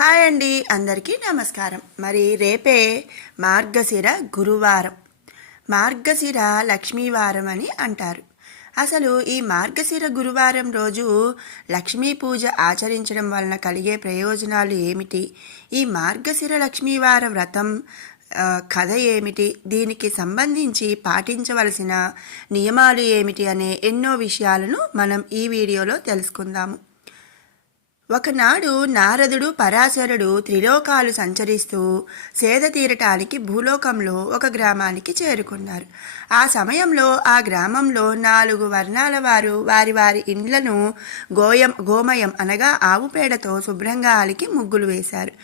Hi అండి, అందరికీ నమస్కారం. మరి రేపే మార్గశిర గురువారం. మార్గశిర లక్ష్మీవారం అని అంటారు. అసలు ఈ మార్గశిర గురువారం రోజు లక్ష్మీ పూజ ఆచరించడం వలన కలిగే ప్రయోజనాలు ఏమిటి? ఈ మార్గశిర లక్ష్మీవార వ్రతం కథ ఏమిటి? దీనికి సంబంధించి పాటించవలసిన నియమాలు ఏమిటి అనే ఎన్నో విషయాలను మనం ఈ వీడియోలో తెలుసుకుందాము. ఒకనాడు నారదుడు పరాశరుడు త్రిలోకాలు సంచరిస్తూ సేద తీరటానికి భూలోకంలో ఒక గ్రామానికి చేరుకున్నారు. ఆ సమయంలో ఆ గ్రామంలో 4 వర్ణాల వారు వారి వారి ఇండ్లను గోమయం అనగా ఆవు పేడతో శుభ్రంగా అలికి ముగ్గులు వేశారు.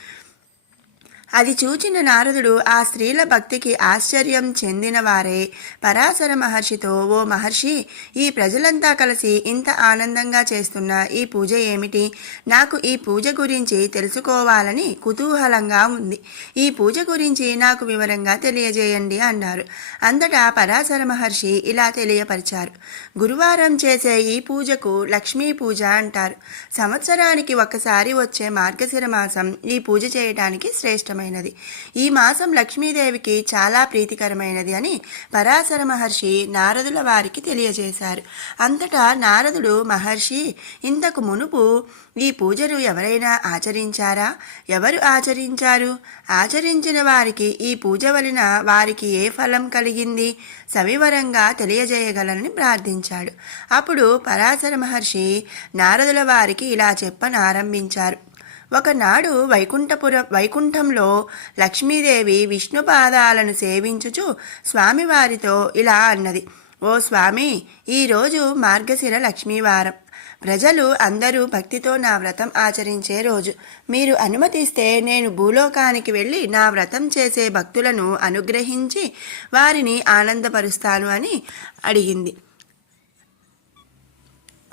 అది చూచిన నారదుడు ఆ స్త్రీల భక్తికి ఆశ్చర్యం చెందిన వారే పరాశర మహర్షితో, ఓ మహర్షి, ఈ ప్రజలంతా కలిసి ఇంత ఆనందంగా చేస్తున్న ఈ పూజ ఏమిటి? నాకు ఈ పూజ గురించి తెలుసుకోవాలని కుతూహలంగా ఉంది. ఈ పూజ గురించి నాకు వివరంగా తెలియజేయండి అన్నారు. అంతటా పరాశర మహర్షి ఇలా తెలియపరిచారు. గురువారం చేసే ఈ పూజకు లక్ష్మీ పూజ అంటారు. సంవత్సరానికి ఒక్కసారి వచ్చే మార్గశిర మాసం ఈ పూజ చేయడానికి శ్రేష్టమైనది. ఈ మాసం లక్ష్మీదేవికి చాలా ప్రీతికరమైనది అని పరాశర మహర్షి నారదుల వారికి తెలియజేశారు. అంతటా నారదుడు, మహర్షి, ఇంతకు మునుపు ఈ పూజను ఎవరైనా ఆచరించారా? ఎవరు ఆచరించారు? ఆచరించిన వారికి ఈ పూజ వలన వారికి ఏ ఫలం కలిగింది? సవివరంగా తెలియజేయగలనని ప్రార్థించాడు. అప్పుడు పరాశర మహర్షి నారదుల వారికి ఇలా చెప్పనారంభించారు. ఒకనాడు వైకుంఠంలో లక్ష్మీదేవి విష్ణు పాదాలను సేవించుచు స్వామివారితో ఇలా అన్నది. ఓ స్వామి, ఈరోజు మార్గశిర లక్ష్మీవారం. ప్రజలు అందరూ భక్తితో నా వ్రతం ఆచరించే రోజు. మీరు అనుమతిస్తే నేను భూలోకానికి వెళ్ళి నా వ్రతం చేసే భక్తులను అనుగ్రహించి వారిని ఆనందపరుస్తాను అని అడిగింది.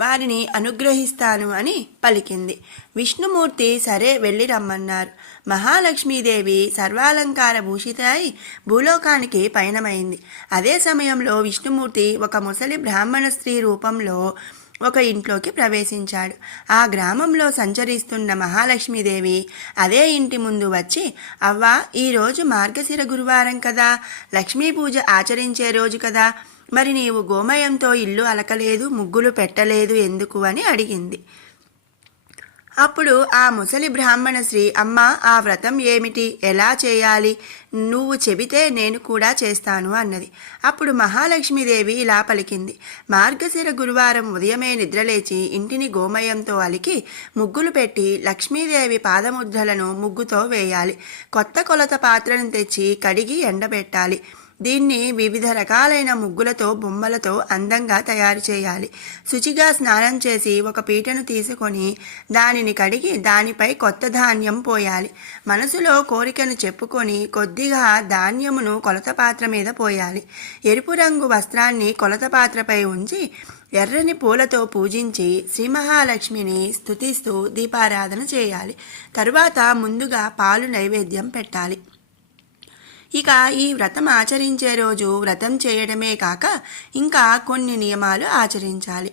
వారిని అనుగ్రహిస్తాను అని పలికింది. విష్ణుమూర్తి సరే, వెళ్ళి రమ్మన్నారు. మహాలక్ష్మీదేవి సర్వాలంకార భూషితాయి భూలోకానికి పయనమైంది. అదే సమయంలో విష్ణుమూర్తి ఒక ముసలి బ్రాహ్మణ స్త్రీ రూపంలో ఒక ఇంట్లోకి ప్రవేశించాడు. ఆ గ్రామంలో సంచరిస్తున్న మహాలక్ష్మీదేవి అదే ఇంటి ముందు వచ్చి, అవ్వా, ఈరోజు మార్గశిర గురువారం కదా, లక్ష్మీ పూజ ఆచరించే రోజు కదా, మరి నీవు గోమయంతో ఇల్లు అలకలేదు, ముగ్గులు పెట్టలేదు ఎందుకు అని అడిగింది. అప్పుడు ఆ ముసలి బ్రాహ్మణ స్త్రీ, అమ్మ, ఆ వ్రతం ఏమిటి, ఎలా చేయాలి? నువ్వు చెబితే నేను కూడా చేస్తాను అన్నది. అప్పుడు మహాలక్ష్మీదేవి ఇలా పలికింది. మార్గశిర గురువారం ఉదయమే నిద్రలేచి ఇంటిని గోమయంతో అలికి ముగ్గులు పెట్టి లక్ష్మీదేవి పాదముద్రలను ముగ్గుతో వేయాలి. కొత్త కొలత పాత్రను తెచ్చి కడిగి ఎండబెట్టాలి. దీన్ని వివిధ రకాలైన ముగ్గులతో, బొమ్మలతో అందంగా తయారు చేయాలి. శుచిగా స్నానం చేసి ఒక పీటను తీసుకొని దానిని కడిగి దానిపై కొత్త ధాన్యం పోయాలి. మనసులో కోరికను చెప్పుకొని కొద్దిగా ధాన్యమును కొలత పాత్ర మీద పోయాలి. ఎరుపు రంగు వస్త్రాన్ని కొలత పాత్రపై ఉంచి ఎర్రని పూలతో పూజించి శ్రీ మహాలక్ష్మిని స్తుతిస్తూ దీపారాధన చేయాలి. తరువాత ముందుగా పాలు నైవేద్యం పెట్టాలి. ఇక ఈ వ్రతం ఆచరించే రోజు వ్రతం చేయడమే కాక ఇంకా కొన్ని నియమాలు ఆచరించాలి.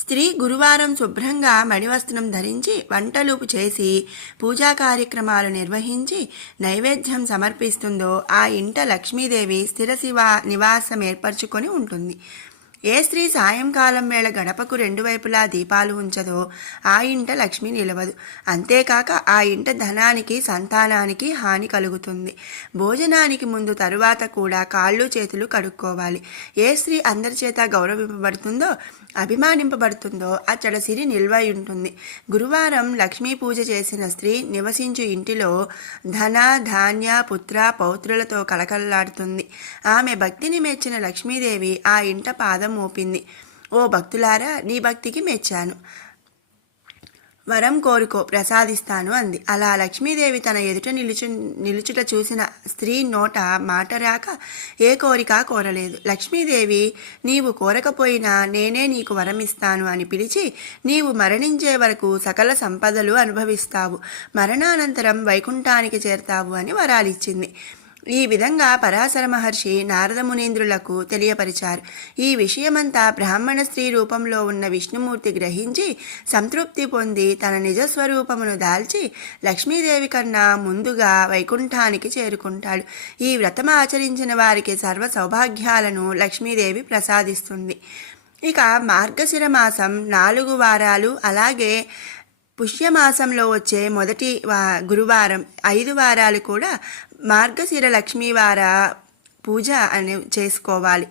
స్త్రీ గురువారం శుభ్రంగా మడివస్త్రం ధరించి వంటలు చేసి పూజా కార్యక్రమాలు నిర్వహించి నైవేద్యం సమర్పిస్తుందో ఆ ఇంట లక్ష్మీదేవి స్థిర నివాసం ఏర్పరచుకొని ఉంటుంది. ఏ స్త్రీ సాయంకాలం వేళ గడపకు 2 వైపులా దీపాలు ఉంచదో ఆ ఇంట లక్ష్మి నిలవదు. అంతేకాక ఆ ఇంట ధనానికి, సంతానానికి హాని కలుగుతుంది. భోజనానికి ముందు తరువాత కూడా కాళ్ళు చేతులు కడుక్కోవాలి. ఏ స్త్రీ అందరి చేత గౌరవింపబడుతుందో, అభిమానింపబడుతుందో అచ్చట సిరి నిల్వై ఉంటుంది. గురువారం లక్ష్మీ పూజ చేసిన స్త్రీ నివసించు ఇంటిలో ధన, ధాన్య, పుత్ర, పౌత్రులతో కలకలలాడుతుంది. ఆమె భక్తిని మెచ్చిన లక్ష్మీదేవి ఆ ఇంట పాదం మోపింది. ఓ భక్తులారా, నీ భక్తికి మెచ్చాను, వరం కోరుకో, ప్రసాదిస్తాను అంది. అలా లక్ష్మీదేవి తన ఎదుట నిలుచుట చూసిన స్త్రీ నోట మాట రాక ఏ కోరిక కోరలేదు. లక్ష్మీదేవి, నీవు కోరకపోయినా నేనే నీకు వరమిస్తాను అని పిలిచి, నీవు మరణించే వరకు సకల సంపదలు అనుభవిస్తావు, మరణానంతరం వైకుంఠానికి చేరతావు అని వరాలిచ్చింది. ఈ విధంగా పరాశర మహర్షి నారద మునీంద్రులకు తెలియపరిచారు. ఈ విషయమంతా బ్రాహ్మణ స్త్రీ రూపంలో ఉన్న విష్ణుమూర్తి గ్రహించి సంతృప్తి పొంది తన నిజస్వరూపమును దాల్చి లక్ష్మీదేవి కన్నా ముందుగా వైకుంఠానికి చేరుకుంటాడు. ఈ వ్రతం ఆచరించిన వారికి సర్వ సౌభాగ్యాలను లక్ష్మీదేవి ప్రసాదిస్తుంది. ఇక మార్గశిర మాసం 4 వారాలు, అలాగే పుష్యమాసంలో వచ్చే మొదటి గురువారం 5 వారాలు కూడా మార్గశిర లక్ష్మీవార పూజ అని చేసుకోవాలి.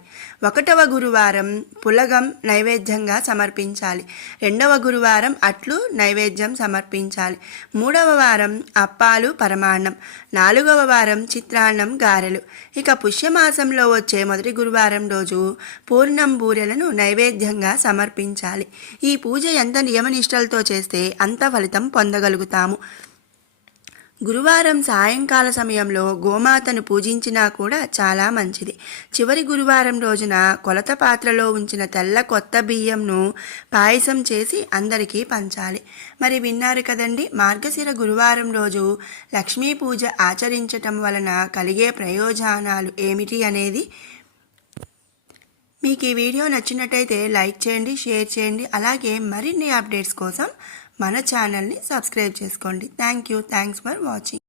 1వ గురువారం పులగం నైవేద్యంగా సమర్పించాలి. 2వ గురువారం అట్లు నైవేద్యం సమర్పించాలి. 3వ వారం అప్పాలు పరమాన్నం. 4వ వారం చిత్రాన్నం గారెలు. ఇక పుష్యమాసంలో వచ్చే మొదటి గురువారం రోజు పూర్ణం బూరెలను నైవేద్యంగా సమర్పించాలి. ఈ పూజ ఎంత నియమనిష్టలతో చేస్తే అంత ఫలితం పొందగలుగుతాము. గురువారం సాయంకాల సమయంలో గోమాతను పూజించినా కూడా చాలా మంచిది. చివరి గురువారం రోజున కొలత పాత్రలో ఉంచిన తెల్ల కొత్త బియ్యంను పాయసం చేసి అందరికీ పంచాలి. మరి విన్నారు కదండి, మార్గశిర గురువారం రోజు లక్ష్మీ పూజ ఆచరించటం వలన కలిగే ప్రయోజనాలు ఏమిటి అనేది. మీకు ఈ వీడియో నచ్చినట్టయితే లైక్ చేయండి, షేర్ చేయండి. అలాగే మరిన్ని అప్డేట్స్ కోసం మన ఛానల్ని సబ్స్క్రైబ్ చేసుకోండి. Thanks for watching.